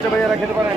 ভাইয়ারা খেতে পারেন।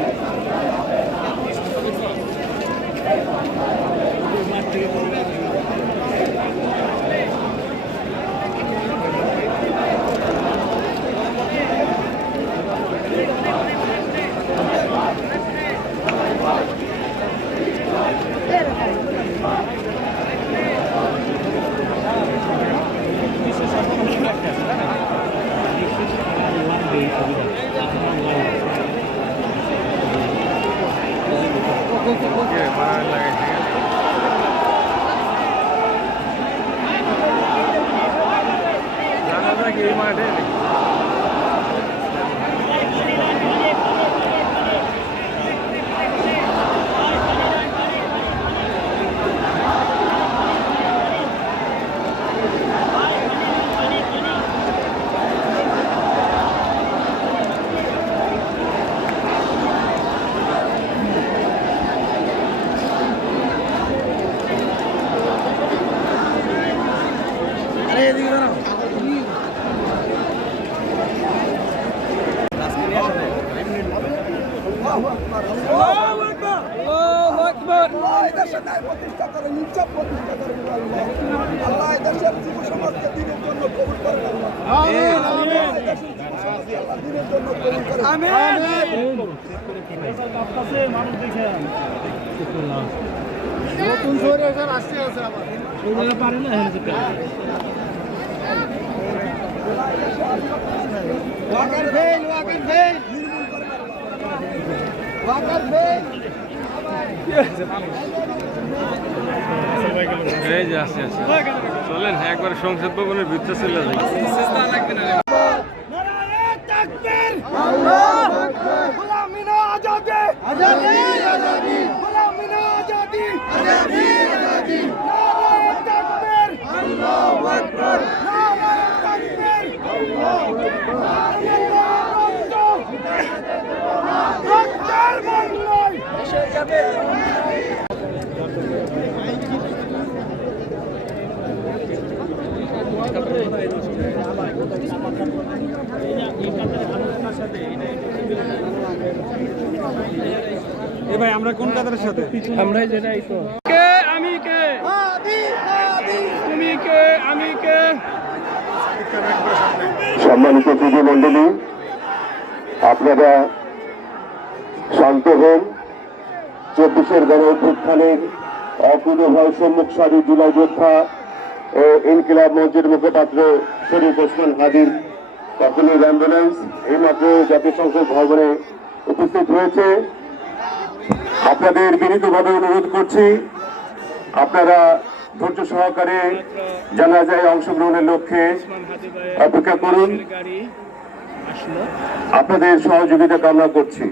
প্রতিষ্ঠা করেন, ইনসাফ প্রতিষ্ঠা করেন আল্লাহ। আল্লাহ এই দেশের যুব সমাজকে দিনের জন্য কবুল করেন আল্লাহ। আমিন। এই দেশের যুব সমাজকে আল্লাহ দিনের জন্য কবুল করেন। আমিন। মানুষ দেখেন নতুন শহরে এসে আসছে আবার ওগুলো পারে না ওয়াকার ফেল এই যে আসছে চলেন একবার সংসদ ভবনের ভিতরে চলে যাই। ভাই আমরা কোন কাতারের সাথে? আমরাই যেটাই তো কে আমি কে তুমি কে আমি কে। সম্মানিত দিদি মন্ডলী, আপনারা শান্ত হন। 24-এর গণ অভ্যুত্থানের অকুতোভয় সম্মুখ সারি জুলাই যোদ্ধা ও ইনকিলাব মঞ্চের মুখপাত্র শরীফ ওসমান হাদির তখনই অ্যাম্বুলেন্স এইমাত্র জাতীয় সংসদ ভবনে উপস্থিত হয়েছে। আপনাদের বিনীতভাবে অনুরোধ করছি, আপনারা ধৈর্য সহকারে জানাজায় অংশগ্রহণের লক্ষ্যে অপেক্ষা করুন। আপনাদের সহযোগিতা কামনা করছি।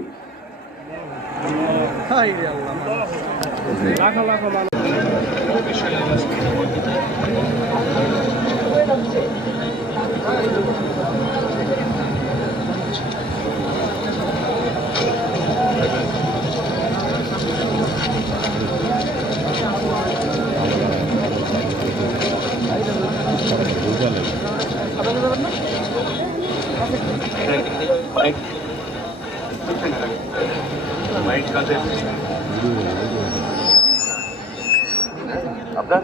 আপনার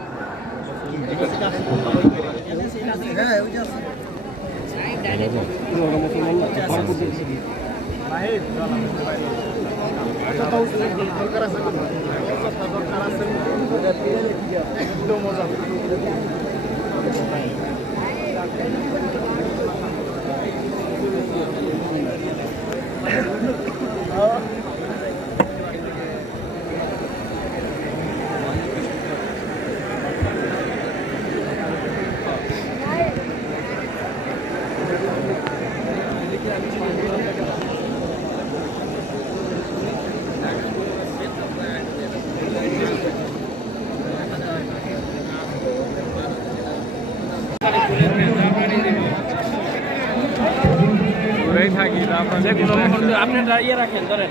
থাকি আপনার ইয়ে রাখেন ধরেন।